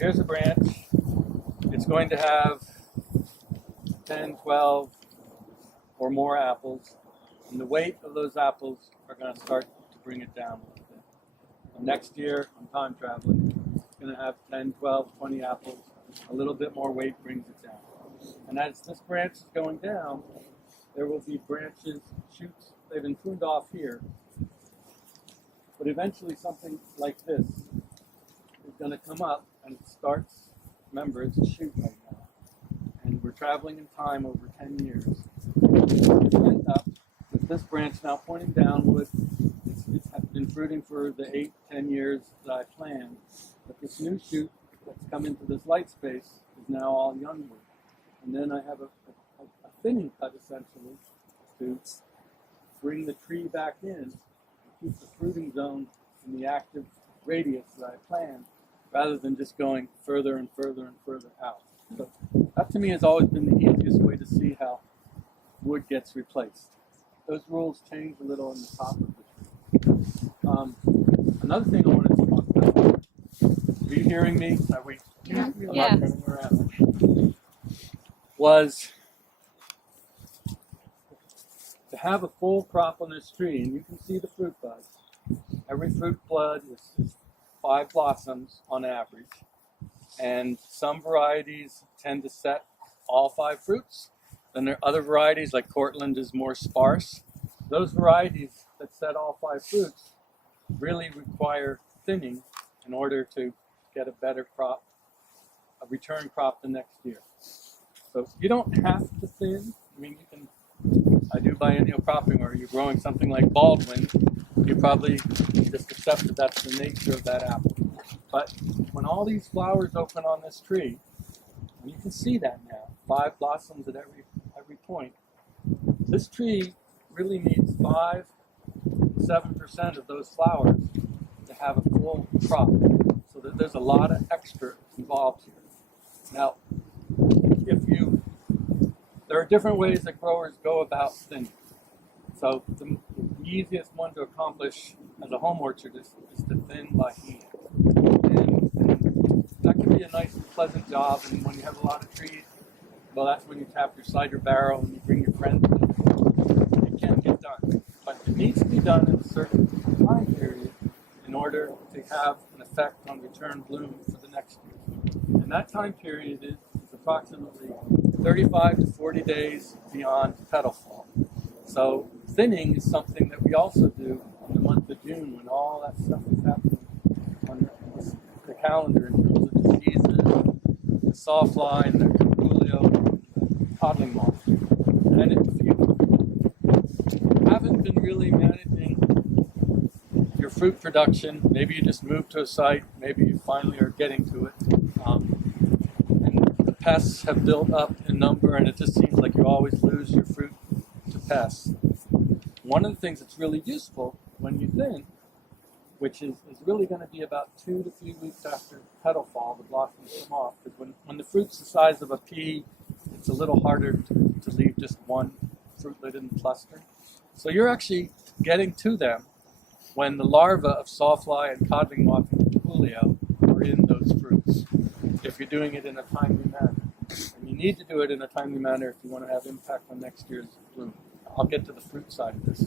Here's a branch. It's going to have 10, 12 or more apples, and the weight of those apples are going to start to bring it down a little bit. And next year, I'm time traveling, it's going to have 10, 12, 20 apples. A little bit more weight brings it down. And as this branch is going down, there will be branches, shoots. They've been pruned off here. But eventually something like this is going to come up and it starts, remember it's a shoot right now. And we're traveling in time over 10 years. We end up with this branch now pointing downward. It's been fruiting for the 8, 10 years that I planned. But this new shoot that's come into this light space is now all youngwood. And then I have a thinning cut essentially to bring the tree back in and keep the fruiting zone in the active radius that I planned, rather than just going further and further and further out. So that to me has always been the easiest way to see how wood gets replaced. Those rules change a little in the top of the tree. Another thing I wanted to talk about, are you hearing me? Are we? Yeah. I'm not turning around. Was to have a full crop on this tree, and you can see the fruit buds. Every fruit bud is 5 blossoms on average, and some varieties tend to set all 5 fruits. Then there are other varieties, like Cortland is more sparse. Those varieties that set all 5 fruits really require thinning in order to get a better crop, a return crop the next year. So you don't have to thin. I mean, you can. I do biennial cropping, or you're growing something like Baldwin, you probably just accept that that's the nature of that apple. But when all these flowers open on this tree, and you can see that now, 5 blossoms at every point, this tree really needs 5-7% of those flowers to have a full crop. So that there's a lot of extra involved here. Now, there are different ways that growers go about thinning. So the easiest one to accomplish as a home orchard is to thin by hand. And that can be a nice and pleasant job, and when you have a lot of trees, well, that's when you tap your cider barrel and you bring your friends in. It can get done. But it needs to be done in a certain time period in order to have an effect on return bloom for the next year. And that time period is approximately 35 to 40 days beyond petal fall. So thinning is something that we also do in the month of June, when all that stuff is happening on the calendar in terms of diseases, the sawfly and the capulio, the codling moth. And if you haven't been really managing your fruit production, maybe you just moved to a site, maybe you finally are getting to it, pests have built up in number, and it just seems like you always lose your fruit to pests. One of the things that's really useful when you thin, which is really going to be about 2 to 3 weeks after petal fall, the blossoms come off, because when the fruit's the size of a pea, it's a little harder to leave just one fruitlet in the cluster. So you're actually getting to them when the larvae of sawfly and codling moth and capulio are in those fruits, if you're doing it in a timely manner. And you need to do it in a timely manner if you want to have impact on next year's bloom. I'll get to the fruit side of this.